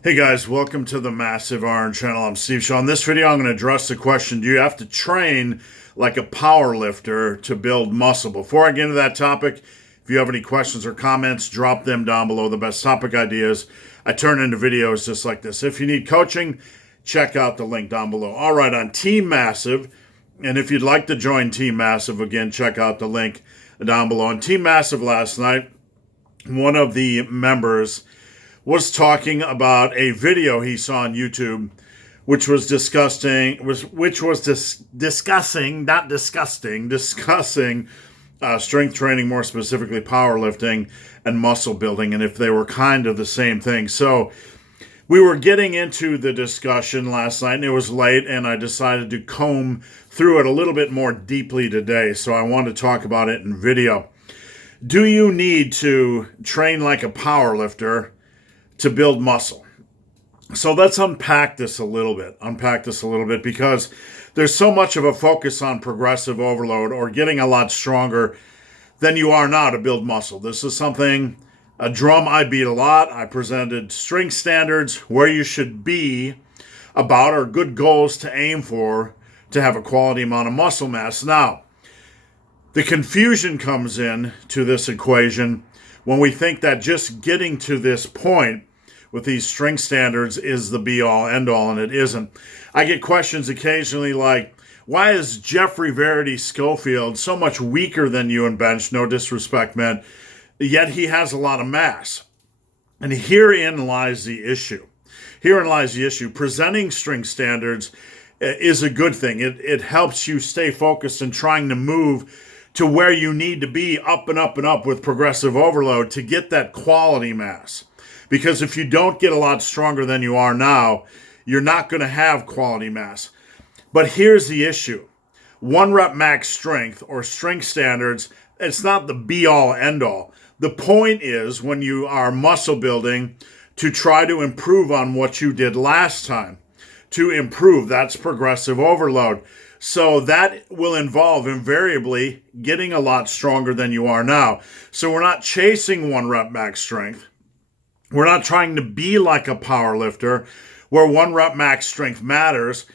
Hey guys, welcome to the Massive Iron Channel. I'm Steve Shaw. In this video, I'm going to address the question, do you have to train like a power lifter to build muscle? Before I get into that topic, if you have any questions or comments, drop them down below. The best topic ideas I turn into videos just like this. If you need coaching, check out the link down below. All right, on Team Massive, and if you'd like to join Team Massive, again, check out the link down below. On Team Massive last night, one of the members was talking about a video he saw on YouTube, which was discussing, strength training, more specifically powerlifting and muscle building, and if they were kind of the same thing. So we were getting into the discussion last night, and it was late, and I decided to comb through it a little bit more deeply today. So I want to talk about it in video. Do you need to train like a powerlifter to build muscle? So let's unpack this a little bit because there's so much of a focus on progressive overload or getting a lot stronger than you are now to build muscle. This is a drum I beat a lot. I presented strength standards where you should be about, or good goals to aim for to have a quality amount of muscle mass. Now, the confusion comes in to this equation when we think that just getting to this point with these strength standards is the be-all, end-all, and it isn't. I get questions occasionally like, why is Jeffrey Verity Schofield so much weaker than you in bench? No disrespect, man. Yet he has a lot of mass. And herein lies the issue. Presenting strength standards is a good thing. It helps you stay focused and trying to move to where you need to be, up and up and up with progressive overload to get that quality mass. Because if you don't get a lot stronger than you are now, you're not going to have quality mass. But here's the issue. 1 rep max strength or strength standards, it's not the be-all, end-all. The point is, when you are muscle building, to try to improve on what you did last time. To improve, that's progressive overload. So that will involve invariably getting a lot stronger than you are now. So we're not chasing 1 rep max strength. We're not trying to be like a power lifter where 1 rep max strength matters.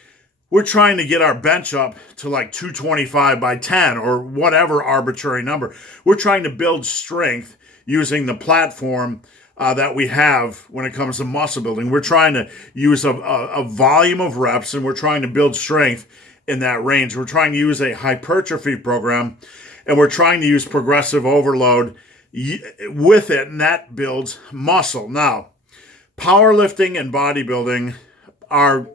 We're trying to get our bench up to like 225 by 10 or whatever arbitrary number. We're trying to build strength using the platform that we have when it comes to muscle building. We're trying to use a volume of reps, and we're trying to build strength in that range. We're trying to use a hypertrophy program, and we're trying to use progressive overload with it, and that builds muscle. Now, powerlifting and bodybuilding are,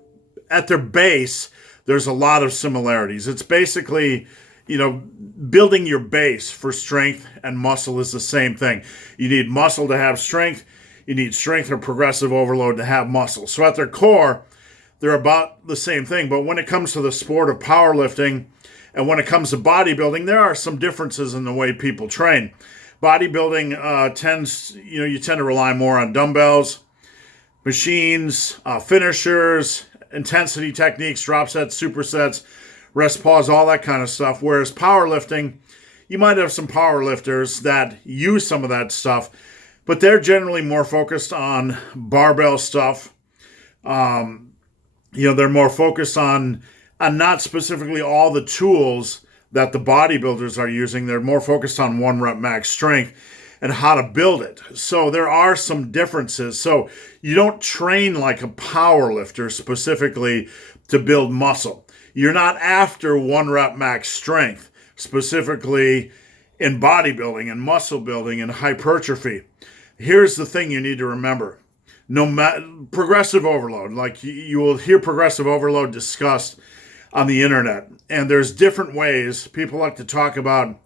at their base, there's a lot of similarities. It's basically, building your base for strength and muscle is the same thing. You need muscle to have strength. You need strength or progressive overload to have muscle. So at their core, they're about the same thing. But when it comes to the sport of powerlifting and when it comes to bodybuilding, there are some differences in the way people train. Bodybuilding you tend to rely more on dumbbells, machines, finishers, intensity techniques, drop sets, supersets, rest pause, all that kind of stuff. Whereas powerlifting, you might have some powerlifters that use some of that stuff, but they're generally more focused on barbell stuff. They're more focused on not specifically all the tools that the bodybuilders are using. They're more focused on 1 rep max strength and how to build it. So there are some differences. So you don't train like a power lifter specifically to build muscle. You're not after 1 rep max strength, specifically in bodybuilding and muscle building and hypertrophy. Here's the thing you need to remember. Progressive overload, like you will hear progressive overload discussed on the internet. And there's different ways people like to talk about.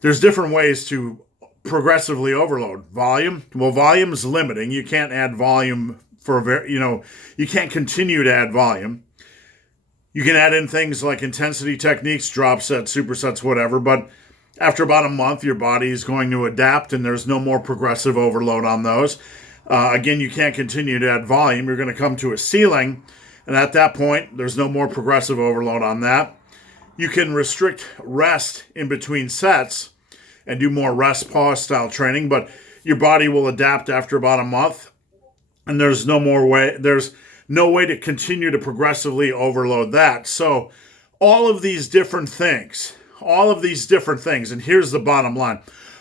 There's different ways to progressively overload. Volume. Well, volume is limiting. You can't add volume you can't continue to add volume. You can add in things like intensity techniques, drop sets, supersets, whatever. But after about a month, your body is going to adapt and there's no more progressive overload on those. Again, you can't continue to add volume. You're going to come to a ceiling. And at that point, there's no more progressive overload on that. You can restrict rest in between sets and do more rest pause style training, but your body will adapt after about a month and there's no way to continue to progressively overload that. So all of these different things, and here's the bottom line,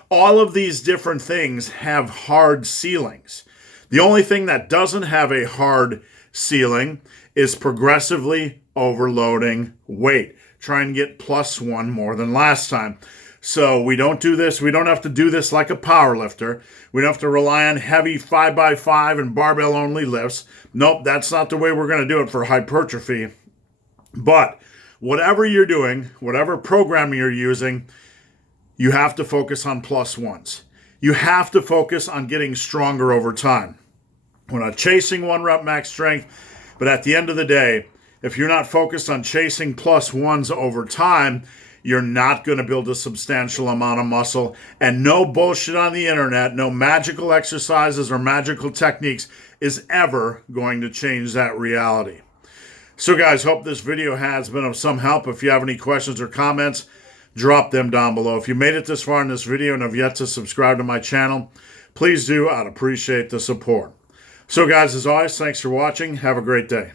all of these different things have hard ceilings. The only thing that doesn't have a hard ceiling is progressively overloading weight. Try and get +1 more than last time. So we don't do this. We don't have to do this like a power lifter. We don't have to rely on heavy 5x5 and barbell only lifts. Nope, that's not the way we're going to do it for hypertrophy. But whatever you're doing, whatever programming you're using, you have to focus on +1s. You have to focus on getting stronger over time. We're not chasing 1 rep max strength, but at the end of the day, if you're not focused on chasing +1s over time, you're not going to build a substantial amount of muscle. And no bullshit on the internet, no magical exercises or magical techniques is ever going to change that reality. So guys, hope this video has been of some help. If you have any questions or comments, drop them down below. If you made it this far in this video and have yet to subscribe to my channel, please do. I'd appreciate the support. So guys, as always, thanks for watching. Have a great day.